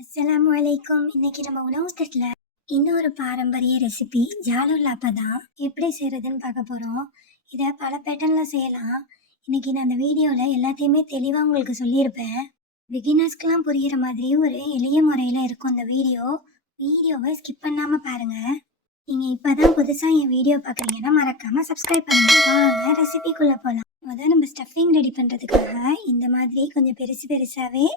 அஸ்லாம் அலைக்கும். இன்னைக்கு நம்ம உணவு தட்டில் இன்னொரு பாரம்பரிய ரெசிபி ஜாலூர் லாப்பா தான் எப்படி செய்கிறதுன்னு பார்க்க போகிறோம் இதை பல பேட்டர்னில் செய்யலாம். இன்னைக்கு நான் அந்த வீடியோவில் எல்லாத்தையுமே தெளிவாக உங்களுக்கு சொல்லியிருப்பேன். பிகினர்ஸ்க்கெலாம் புரிகிற மாதிரி ஒரு எளிய முறையில் இருக்கும் அந்த வீடியோ. வீடியோவை ஸ்கிப் பண்ணாமல் பாருங்கள் நீங்கள் இப்போ தான் புதுசாக என் வீடியோ பார்க்குறீங்கன்னா மறக்காமல் சப்ஸ்கிரைப் பண்ணுங்கள் வாங்க ரெசிபிக்குள்ளே போகலாம் முதல்ல நம்ம ஸ்டஃபிங் ரெடி பண்ணுறதுக்காக இந்த மாதிரி கொஞ்சம் பெருசு பெருசாகவே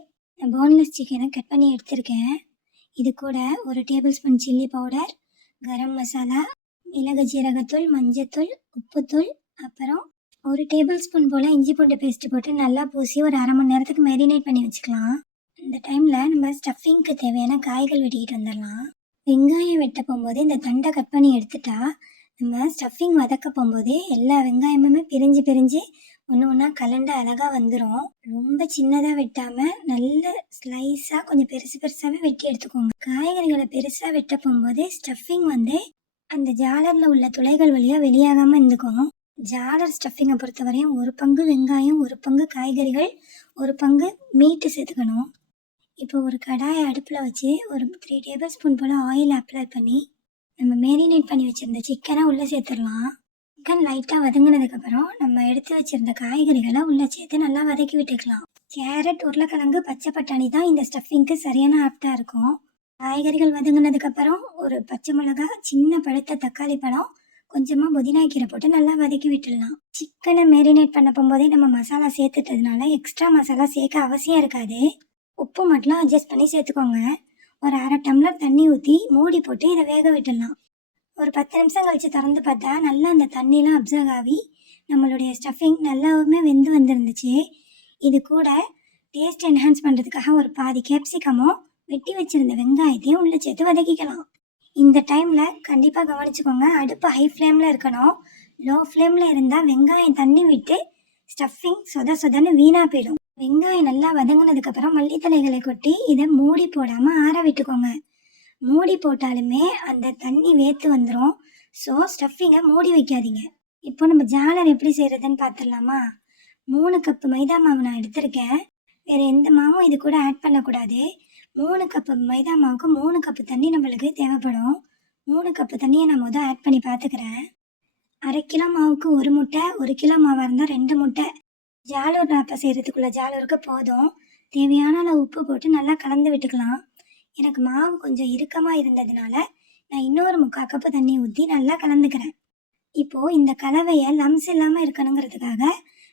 நான் போன்லெஸ் சிக்கனை கட் பண்ணி எடுத்திருக்கேன். இது கூட ஒரு table spoon chilli powder garam masala மிளகு ஜீரகத்தூள் மஞ்சத்தூள் உப்புத்தூள் அப்புறம் ஒரு டேபிள் ஸ்பூன் போல் இஞ்சி பூண்டு பேஸ்ட் போட்டு நல்லா பூசி ஒரு அரை மணி நேரத்துக்கு மேரினேட் பண்ணி வச்சுக்கலாம். இந்த டைமில் நம்ம ஸ்டஃபிங்க்கு தேவையான காய்கள் வெட்டிக்கிட்டு வந்துடலாம். வெங்காயம் வெட்ட போகும்போது இந்த தண்டை கட் பண்ணி எடுத்துட்டா நம்ம ஸ்டஃபிங் வதக்க போகும்போது எல்லா வெங்காயமுமே பிரிஞ்சு பிரிஞ்சு ஒன்று ஒன்றா கலண்டு அழகாக வந்துடும் ரொம்ப சின்னதாக வெட்டாமல் நல்ல ஸ்லைஸாக கொஞ்சம் பெருசு பெருசாகவே வெட்டி எடுத்துக்கோங்க. காய்கறிகளை பெருசாக வெட்ட போகும்போது ஸ்டஃபிங் வந்து அந்த ஜாலரில் உள்ள துளைகள் வழியாக வெளியாகாமல் இருந்துக்கும். ஜாலர் ஸ்டஃபிங்கை பொறுத்தவரையும் ஒரு பங்கு வெங்காயம் ஒரு பங்கு காய்கறிகள் ஒரு பங்கு மீட்டு சேர்த்துக்கணும். இப்போ ஒரு கடாயை அடுப்பில் வச்சு ஒரு த்ரீ டேபிள் ஸ்பூன் போல் ஆயில் அப்ளை பண்ணி நம்ம மேரினேட் பண்ணி வச்சுருந்த சிக்கனை உள்ளே சேர்த்துடலாம். சிக்கன் லைட்டாக வதங்கினதுக்கப்புறம் நம்ம எடுத்து வச்சிருந்த காய்கறிகளை உள்ளே சேர்த்து நல்லா வதக்கி விட்டுக்கலாம். கேரட் உருளைக்கிழங்கு பச்சை பட்டாணி தான் இந்த ஸ்டஃபிங்க்கு சரியான ஆப்டாக இருக்கும். காய்கறிகள் வதங்கினதுக்கப்புறம் ஒரு பச்சை மிளகா சின்ன பழுத்த தக்காளி பழம் கொஞ்சமாக புதினா கீரை போட்டு நல்லா வதக்கி விட்டுடலாம். சிக்கனை மேரினேட் பண்ண போகும்போதே நம்ம மசாலா சேர்த்துட்டதுனால எக்ஸ்ட்ரா மசாலா சேர்க்க அவசியம் இருக்காது. உப்பு மட்டும் அட்ஜஸ்ட் பண்ணி சேர்த்துக்கோங்க. ஒரு அரை டம்ளர் தண்ணி ஊற்றி மூடி போட்டு இதை வேக விட்டுடலாம். ஒரு பத்து நிமிஷம் கழித்து திறந்து பார்த்தா நல்லா அந்த தண்ணிலாம் அப்சர்வ் ஆகி நம்மளுடைய ஸ்டஃபிங் நல்லாவுமே வெந்து வந்துருந்துச்சு. இது கூட டேஸ்ட் என்ஹான்ஸ் பண்ணுறதுக்காக ஒரு பாதி கேப்சிகமோ வெட்டி வச்சிருந்த வெங்காயத்தையும் உள்ளே சேர்த்து வதக்கிக்கலாம். இந்த டைமில் கண்டிப்பாக கவனிச்சுக்கோங்க அடுப்பு ஹை ஃப்ளேமில் இருக்கணும். லோ ஃப்ளேமில் இருந்தால் வெங்காயம் தண்ணி விட்டு ஸ்டஃபிங் சொத சொதன்னு வீணாக போயிடும். வெங்காயம் நல்லா வதங்கினதுக்கப்புறம் மல்லித்தலைகளை கொட்டி இதை மூடி போடாமல் ஆற விட்டுக்கோங்க. மூடி போட்டாலுமே அந்த தண்ணி வேத்து வந்துடும் ஸோ ஸ்டஃபிங்கை மூடி வைக்காதீங்க. இப்போ நம்ம ஜாலர் எப்படி செய்கிறதுன்னு பார்த்துடலாமா மூணு கப்பு மைதா மாவு நான் எடுத்திருக்கேன். வேறு எந்த மாவும் இது கூட ஆட் பண்ணக்கூடாது. மூணு கப்பு மைதா மாவுக்கு மூணு கப்பு தண்ணி நம்மளுக்கு தேவைப்படும். மூணு கப்பு தண்ணியை நான் முதல் ஆட் பண்ணி பார்த்துக்கிறேன் அரை கிலோ மாவுக்கு ஒரு முட்டை ஒரு கிலோ மாவாக இருந்தால் ரெண்டு முட்டை. ஜாலூர் நாப்பை செய்கிறதுக்குள்ள ஜாலூருக்கு போதும். தேவையான அளவு உப்பு போட்டு நல்லா கலந்து விட்டுக்கலாம். எனக்கு மாவு கொஞ்சம் இறுக்கமாக இருந்ததுனால நான் இன்னொரு முக்கால் கப்பு தண்ணி ஊற்றி நல்லா கலந்துக்கிறேன். இப்போது இந்த கலவையை லம்ஸ் இல்லாமல் இருக்கணுங்கிறதுக்காக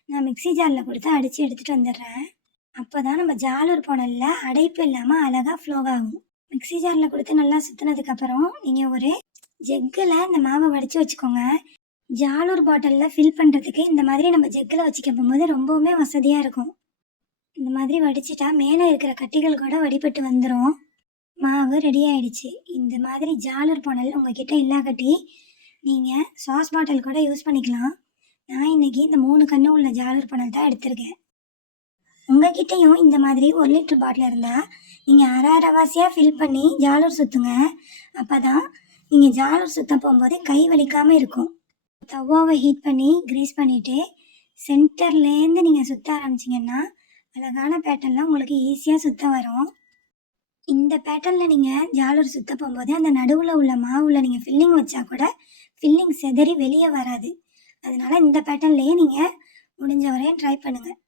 நான் மிக்ஸி ஜாரில் கொடுத்து அடித்து எடுத்துகிட்டு வந்துடுறேன். அப்போ தான் நம்ம ஜாலூர் போனல்ல அடைப்பு இல்லாமல் அழகாக ஃப்ளோ ஆகும். மிக்ஸி ஜாரில் கொடுத்து நல்லா சுற்றினதுக்கப்புறம் நீங்கள் ஒரு ஜெக்கில் இந்த மாவை வடித்து வச்சுக்கோங்க. ஜாலூர் பாட்டிலில் ஃபில் பண்ணுறதுக்கு இந்த மாதிரி நம்ம ஜெக்கில் வச்சுக்க போகும்போது ரொம்பவுமே வசதியாக இருக்கும். இந்த மாதிரி வடிச்சிட்டா மேலே இருக்கிற கட்டிகள் கூட வடிபட்டு வந்துடும் மாவு ரெடி ஆயிடுச்சு. இந்த மாதிரி ஜாலர் பாடல் உங்ககிட்ட இல்லாக்கட்டி நீங்கள் சாஸ் பாட்டில் கூட யூஸ் பண்ணிக்கலாம். நான் இன்னைக்கு இந்த மூணு கண்ணு உள்ள ஜாலர் பாடல் தான் எடுத்திருக்கேன். உங்ககிட்டயும் இந்த மாதிரி ஒரு லிட்டர் பாட்டில் இருந்தால் நீங்கள் அரை அரைவாசியாக ஃபில் பண்ணி ஜாலூர் சுற்றுங்க அப்போ தான் நீங்கள் ஜாலூர் சுத்த போகும்போது கை வலிக்காமல் இருக்கும். தவாவை ஹீட் பண்ணி கிரீஸ் பண்ணிவிட்டு சென்டர்லேருந்து நீங்கள் சுற்ற ஆரம்பிச்சிங்கன்னா அழகான பேட்டர்லாம் உங்களுக்கு ஈஸியாக சுத்த வரும். இந்த பேட்டர்னில் நீங்கள் ஜாலர் சுத்த போகும்போது அந்த நடுவில் உள்ள மாவில் நீங்கள் ஃபில்லிங் வச்சா கூட ஃபில்லிங் செதறி வெளியே வராது. அதனால் இந்த பேட்டர்ன்லேயே நீங்கள் முடிஞ்ச வரையும் ட்ரை பண்ணுங்கள்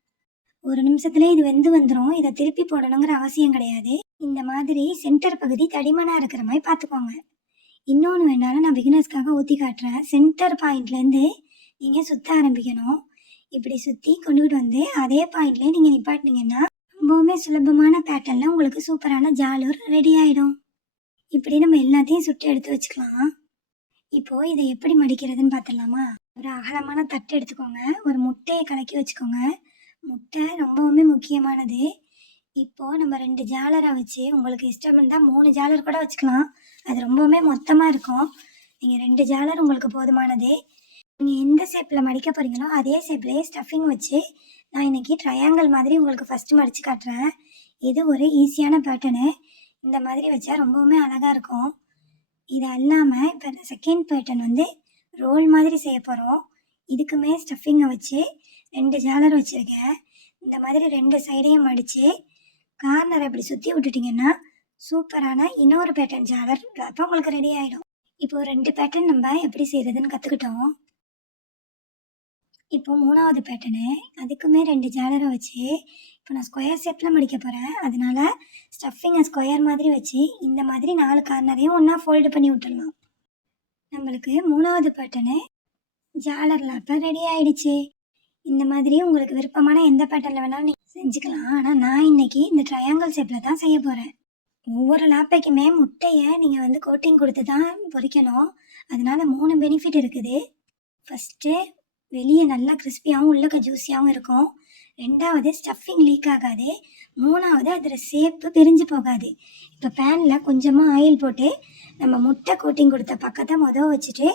ஒரு நிமிஷத்துலேயே இது வெந்து வந்துடும் இதை திருப்பி போடணுங்கிற அவசியம் கிடையாது. இந்த மாதிரி சென்டர் பகுதி தடிமனாக இருக்கிற மாதிரி பார்த்துக்கோங்க. இன்னொன்று வேணாலும் நான் பிகினர்ஸ்க்காக ஊற்றி காட்டுறேன். சென்டர் பாயிண்ட்லேருந்து நீங்கள் சுற்ற ஆரம்பிக்கணும். இப்படி சுற்றி கொண்டுகிட்டு வந்து அதே பாயிண்ட்லேயே நீங்கள் நிப்பாட்டினீங்கன்னா எல்லாமே சுலபமான பேட்டர்னில் உங்களுக்கு சூப்பரான ஜாலூர் ரெடி ஆகிடும் இப்படி நம்ம எல்லாத்தையும் சுட்டு எடுத்து வச்சுக்கலாம். இப்போது இதை எப்படி மடிக்கிறதுன்னு பார்த்துடலாமா ஒரு அகலமான தட்டு எடுத்துக்கோங்க. ஒரு முட்டையை கலக்கி வச்சுக்கோங்க. முட்டை ரொம்பவுமே முக்கியமானது. இப்போது நம்ம ரெண்டு ஜாலரை வச்சு உங்களுக்கு இஷ்டம் இருந்தால் மூணு ஜாலர் கூட வச்சுக்கலாம். அது ரொம்பவுமே மொத்தமாக இருக்கும். நீங்கள் ரெண்டு ஜாலர் உங்களுக்கு போதுமானது. நீங்கள் எந்த ஷேப்பில் மடிக்க போகிறீங்களோ அதே ஷேப்லேயே ஸ்டஃபிங் வச்சு நான் இன்னைக்கு ட்ரையாங்கிள் மாதிரி உங்களுக்கு ஃபஸ்ட்டு மடித்து காட்டுறேன். இது ஒரு ஈஸியான பேட்டர்னு இந்த மாதிரி வச்சா ரொம்பவுமே அழகாக இருக்கும். இது அல்லாமல் இப்போ இந்த செகண்ட் பேட்டர்ன் வந்து ரோல் மாதிரி செய்ய போகிறோம் இதுக்குமே ஸ்டஃபிங்கை வச்சு ரெண்டு ஜாலர் வச்சுருக்கேன். இந்த மாதிரி ரெண்டு சைடையும் மடித்து கார்னரை இப்படி சுற்றி விட்டுட்டிங்கன்னா சூப்பரான இன்னொரு பேட்டர்ன் ஜாலர் அப்போ உங்களுக்கு ரெடி ஆகிடும் இப்போ ரெண்டு பேட்டர்ன் நம்ம எப்படி செய்கிறதுன்னு கற்றுக்கிட்டோம் இப்போ மூணாவது பேட்டர்னு அதுக்குமே ரெண்டு ஜாலரை வச்சு இப்போ நான் ஸ்கொயர் ஷேப்பில் முடிக்க போகிறேன் அதனால ஸ்டஃபிங்கை ஸ்கொயர் மாதிரி வச்சு இந்த மாதிரி நாலு கார்னரையும் ஒன்றா ஃபோல்டு பண்ணி விட்டுடலாம் நம்மளுக்கு மூணாவது பேட்டர்னு ஜாலரில் அப்போ ரெடி ஆயிடுச்சு. இந்த மாதிரி உங்களுக்கு விருப்பமான எந்த பேட்டர்னில் வேணாலும் நீங்கள் செஞ்சுக்கலாம். ஆனால் நான் இன்னைக்கு இந்த ட்ரையாங்கிள் ஷேப்பில் தான் செய்ய போகிறேன் ஒவ்வொரு லாப்பைக்குமே முட்டையை நீங்கள் வந்து கோட்டிங் கொடுத்து தான் பொரிக்கணும் அதனால மூணு பெனிஃபிட் இருக்குது. ஃபஸ்ட்டு வெளியே நல்லா கிறிஸ்பியாகவும் உள்ளக்க ஜூஸியாகவும் இருக்கும். ரெண்டாவது ஸ்டஃபிங் லீக் ஆகாது. மூணாவது அதில் சேப்பு பிரிஞ்சு போகாது. இப்போ பேனில் கொஞ்சமாக ஆயில் போட்டு நம்ம முட்டை கோட்டிங் கொடுத்த பக்கத்தை மொதல் வச்சுட்டு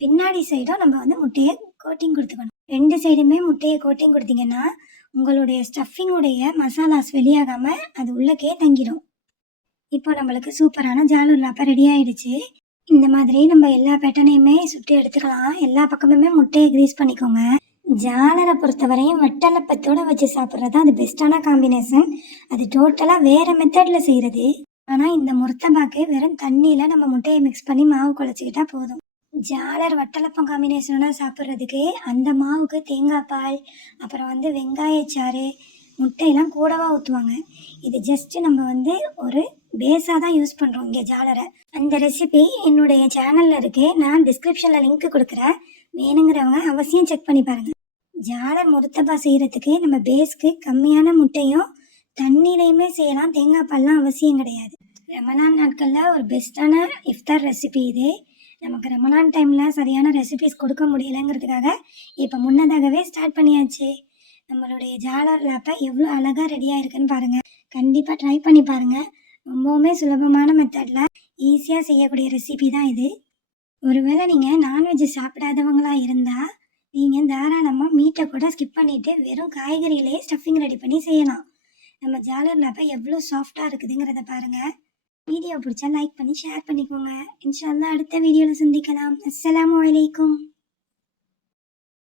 பின்னாடி சைடும் நம்ம வந்து முட்டையை கோட்டிங் கொடுத்துக்கணும். ரெண்டு சைடுமே முட்டையை கோட்டிங் கொடுத்தீங்கன்னா உங்களுடைய ஸ்டஃபிங்குடைய மசாலாஸ் வெளியாகாமல் அது உள்ளக்கே தங்கிடும் இப்போ நம்மளுக்கு சூப்பரான ஜாலுல்லாப்பா ரெடி ஆயிடுச்சு. இந்த மாதிரி நம்ம எல்லா பேட்டர்னையுமே சுட்டு எடுத்துக்கலாம். எல்லா பக்கமுமே முட்டையை கிரீஸ் பண்ணிக்கோங்க. ஜாலரை பொறுத்தவரையும் வட்டலப்பத்தோடு வச்சு சாப்பிட்றது தான் அது பெஸ்ட்டான காம்பினேஷன் அது டோட்டலாக வேறு மெத்தடில் செய்கிறது ஆனால் இந்த முர்த்தபாக்கு வெறும் தண்ணியில் நம்ம முட்டையை மிக்ஸ் பண்ணி மாவு குழச்சிக்கிட்டா போதும். ஜாலர் வட்டலப்பம் காம்பினேஷனோட சாப்பிட்றதுக்கு அந்த மாவுக்கு தேங்காய் பால் அப்புறம் வந்து வெங்காயச்சாறு முட்டையெல்லாம் கூடவா ஊற்றுவாங்க இது ஜஸ்ட்டு நம்ம வந்து ஒரு பேஸாக தான் யூஸ் பண்ணுறோம் இங்கே ஜாலரை. அந்த ரெசிபி என்னுடைய சேனலில் இருக்கு. நான் டிஸ்கிரிப்ஷனில் லிங்க் கொடுக்குறேன். வேணுங்கிறவங்க அவசியம் செக் பண்ணி பாருங்கள் ஜாலர் முருத்தப்பா செய்கிறதுக்கு நம்ம பேஸ்க்கு கம்மியான முட்டையும் தண்ணீரையுமே செய்யலாம். தேங்காய் பால்லாம் அவசியம் கிடையாது. ரமலான் நாட்களில் ஒரு பெஸ்ட்டான இஃப்தார் ரெசிபி இது. நமக்கு ரமலான் டைமில் சரியான ரெசிபிஸ் கொடுக்க முடியலைங்கிறதுக்காக இப்போ முன்னதாகவே ஸ்டார்ட் பண்ணியாச்சு. நம்மளுடைய ஜாலர் லேப்பை எவ்வளோ அழகாக ரெடியாக இருக்குன்னு பாருங்கள் கண்டிப்பாக ட்ரை பண்ணி பாருங்கள் ரொம்பவுமே சுலபமான மெத்தடில் ஈஸியாக செய்யக்கூடிய ரெசிபி தான் இது. ஒருவேளை நீங்கள் நான்வெஜ் சாப்பிடாதவங்களாக இருந்தால் நீங்கள் தாராளமாக மீட்டை கூட ஸ்கிப் பண்ணிவிட்டு வெறும் காய்கறியிலே ஸ்டஃபிங் ரெடி பண்ணி செய்யலாம். நம்ம ஜாலர் லேப்பை எவ்வளோ சாஃப்டாக இருக்குதுங்கிறத பாருங்கள் வீடியோ பிடிச்சா லைக் பண்ணி ஷேர் பண்ணிக்கோங்க. இன்ஷால்லா அடுத்த வீடியோவில் சந்திக்கலாம். அஸ்லாம் அலைக்கும்.